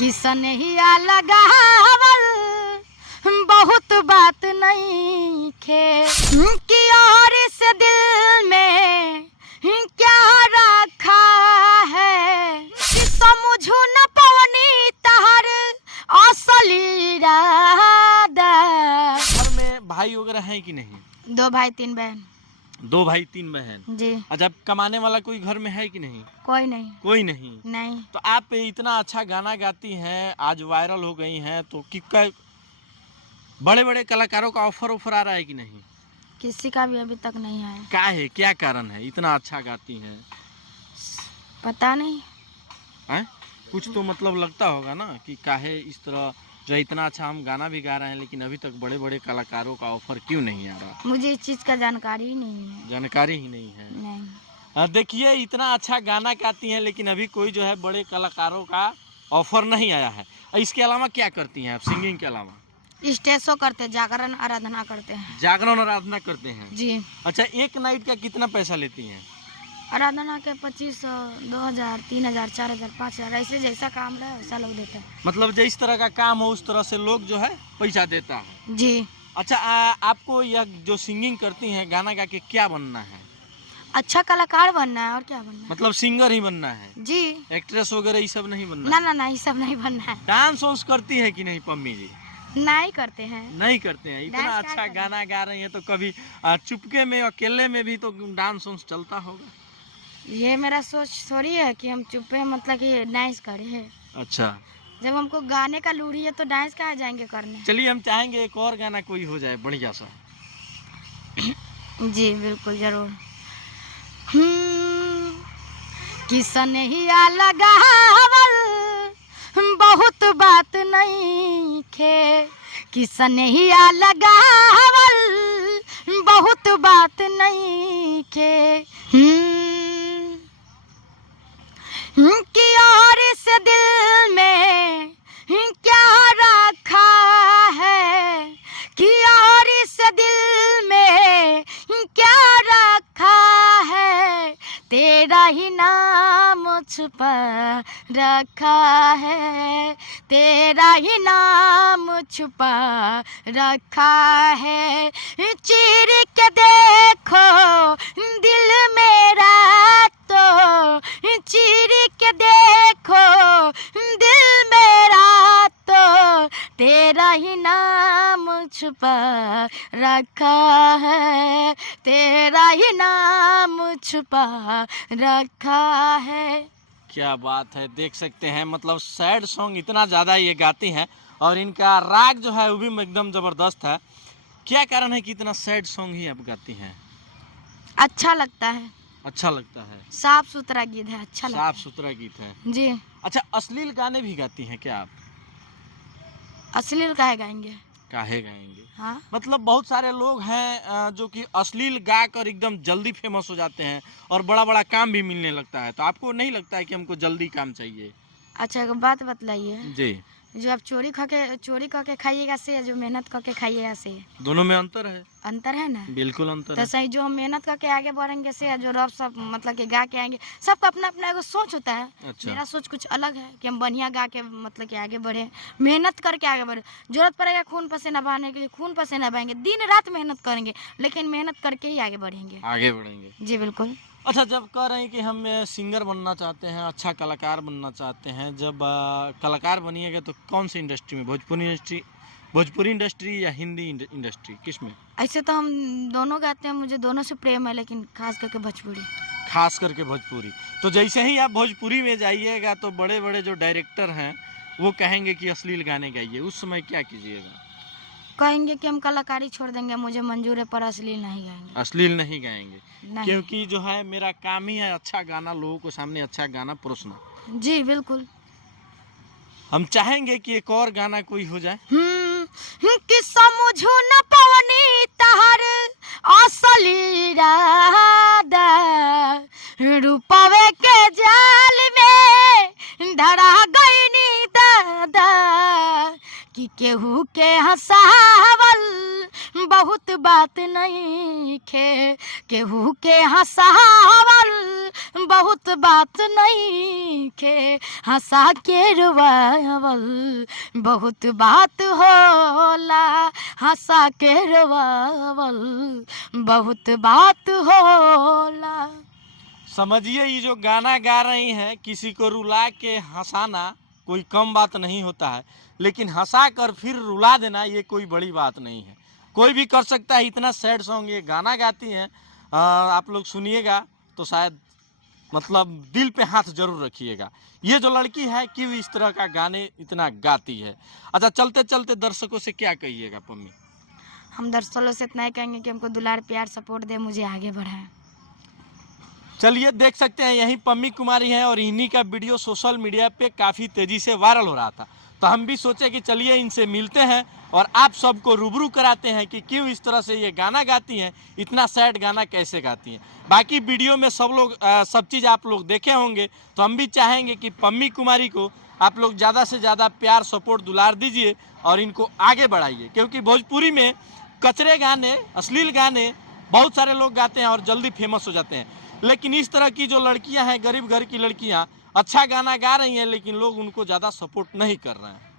किसनहिया लगावल बहुत बात नहीं खे कि और इस दिल में क्या रखा है कि समझू न पवनी तहर असली इरादा। घर में भाई वगैरह है कि नहीं? 2 भाई 3 बहन। 2 भाई 3 बहन जी। अच्छा, कमाने वाला कोई घर में है कि नहीं? कोई नहीं। कोई नहीं। नहीं। तो आप इतना अच्छा गाना गाती हैं, आज वायरल हो गई हैं, तो बड़े बड़े कलाकारों का ऑफर आ रहा है कि नहीं? किसी का भी अभी तक नहीं आया। क्या है, क्या कारण है? इतना अच्छा गाती हैं। पता नहीं हैं? कुछ तो मतलब लगता होगा ना कि काहे इस तरह जो इतना अच्छा हम गाना भी गा रहे हैं लेकिन अभी तक बड़े बड़े कलाकारों का ऑफर क्यों नहीं आ रहा? मुझे इस चीज का जानकारी ही नहीं है। जानकारी ही नहीं है। नहीं। देखिए, इतना अच्छा गाना गाती हैं लेकिन अभी कोई जो है बड़े कलाकारों का ऑफर नहीं आया है। इसके अलावा क्या करती हैं आप सिंगिंग के अलावा? स्टेज शो करते हैं, जागरण आराधना करते हैं। जागरण और आराधना करते हैं जी। अच्छा, एक नाइट का कितना पैसा लेती हैं? आराधना के 2500, 2000, 3000, 4000, 5000 ऐसे जैसा काम रहे वैसा लोग देते हैं। मतलब जिस तरह का काम हो उस तरह से लोग जो है पैसा देता है। जी। अच्छा, आपको यह जो सिंगिंग करती हैं गाना गा के क्या बनना है? अच्छा कलाकार बनना है और क्या बनना है। मतलब सिंगर ही बनना है? जी। एक्ट्रेस वगैरह ये सब नहीं बनना? ना ये सब नहीं बनना है। डांस वांस करती है कि नहीं पम्मी जी? नहीं करते हैं। नहीं करते हैं। इतना अच्छा गाना गा रही है तो कभी चुपके में अकेले में भी तो डांस वांस चलता होगा? ये मेरा सोच थोड़ी है कि हम चुपे मतलब कि डांस करें। अच्छा, जब हमको गाने का लूरी है तो डांस कहाँ जाएंगे करने। चलिए हम चाहेंगे एक और गाना कोई हो जाए बढ़िया सा। जी बिल्कुल जरूर। किसनहिया लगावल बहुत बात नहीं खे किसनहिया लगावल बहुत बात नहीं खे कि और इस दिल में क्या रखा है कि और इस दिल में क्या रखा है तेरा ही नाम छुपा रखा है तेरा ही नाम छुपा रखा है चीर के देखो दिल मेरा तो चीर के देखो दिल मेरा तो तेरा ही नाम छुपा रखा है तेरा ही नाम छुपा रखा है। क्या बात है, देख सकते हैं मतलब सैड सॉन्ग इतना ज़्यादा ये गाती हैं और इनका राग जो है वो भी एकदम ज़बरदस्त है। क्या कारण है कि इतना सैड सॉन्ग ही आप गाती हैं? अच्छा लगता है। अच्छा लगता है। साफ सुथरा गीत है, अच्छा लगता है। साफ सुथरा गीत है जी। अच्छा, अश्लील गाने भी गाती हैं क्या आप? अश्लील काहे गाएंगे? काहे गाएंगे? हाँ? मतलब बहुत सारे लोग हैं जो कि अश्लील गा कर एकदम जल्दी फेमस हो जाते हैं और बड़ा बड़ा काम भी मिलने लगता है, तो आपको नहीं लगता है कि हमको जल्दी काम चाहिए? अच्छा एक बात बतलाइए, जी। जो आप चोरी करके खाइएगा से जो मेहनत करके खाइएगा से दोनों में अंतर है? अंतर है ना? बिल्कुल अंतर तो है। सही जो हम मेहनत करके आगे बढ़ेंगे से जो रब सब मतलब कि गा के आएंगे, सबका अपना अपना एगो सोच होता है। अच्छा। मेरा सोच कुछ अलग है कि हम बढ़िया गा के मतलब कि आगे बढ़े, मेहनत करके आगे बढ़े। जरूरत पड़ेगा खून पसीना बहाने के लिए खून पसीना बहाएंगे, दिन रात मेहनत करेंगे, लेकिन मेहनत करके ही आगे बढ़ेंगे। आगे बढ़ेंगे। जी बिल्कुल। अच्छा, जब कह रहे हैं कि हम सिंगर बनना चाहते हैं, अच्छा कलाकार बनना चाहते हैं, जब कलाकार बनिएगा तो कौन सी इंडस्ट्री में? भोजपुरी इंडस्ट्री या हिंदी इंडस्ट्री, किस में? ऐसे तो हम दोनों गाते हैं, मुझे दोनों से प्रेम है, लेकिन खास करके भोजपुरी। खास करके भोजपुरी। तो जैसे ही आप भोजपुरी में जाइएगा तो बड़े बड़े जो डायरेक्टर हैं वो कहेंगे कि अश्लील गाने गाइए, उस समय क्या कीजिएगा? कहेंगे कि हम कलाकारी छोड़ देंगे, मुझे मंजूर है, पर अश्लील नहीं गाएंगे। अश्लील नहीं गाएंगे? नहीं। क्योंकि जो है मेरा काम ही है अच्छा गाना, लोगों को सामने अच्छा गाना परोसना। जी बिल्कुल। हम चाहेंगे कि एक और गाना कोई हो जाए। कि समझू न पवनी तहर असली इरादा रूपवे के जाल में धरा गईनी दादा कि केहू के हंसावल बहुत बात नहीं खे केहू के हंसावल, बहुत बात नहीं खे हंसा के रुवावल, बहुत बात होला हंसा के रुवावल, बहुत बात होला। समझिए ये जो गाना गा रही हैं, किसी को रुला के हंसाना कोई कम बात नहीं होता है, लेकिन हंसा कर फिर रुला देना ये कोई बड़ी बात नहीं है। कोई भी कर सकता है। इतना सैड सॉन्ग ये गाना गाती हैं, आप लोग सुनिएगा तो शायद मतलब दिल पे हाथ जरूर रखिएगा। ये जो लड़की है क्यों इस तरह का गाने इतना गाती है। अच्छा, चलते चलते दर्शकों से क्या कहिएगा पम्मी? हम दर्शकों से इतना ही कहेंगे कि हमको दुलार प्यार सपोर्ट दे, मुझे आगे बढ़ाएं। चलिए देख सकते हैं यही पम्मी कुमारी हैं और इन्हीं का वीडियो सोशल मीडिया पे काफ़ी तेज़ी से वायरल हो रहा था, तो हम भी सोचे कि चलिए इनसे मिलते हैं और आप सबको रूबरू कराते हैं कि क्यों इस तरह से ये गाना गाती हैं, इतना सैड गाना कैसे गाती हैं। बाकी वीडियो में सब चीज़ आप लोग देखे होंगे, तो हम भी चाहेंगे कि पम्मी कुमारी को आप लोग ज़्यादा से ज़्यादा प्यार सपोर्ट दुलार दीजिए और इनको आगे बढ़ाइए, क्योंकि भोजपुरी में कचरे गाने, अश्लील गाने बहुत सारे लोग गाते हैं और जल्दी फेमस हो जाते हैं, लेकिन इस तरह की जो लड़कियां हैं, गरीब घर की लड़कियां अच्छा गाना गा रही हैं, लेकिन लोग उनको ज़्यादा सपोर्ट नहीं कर रहे हैं।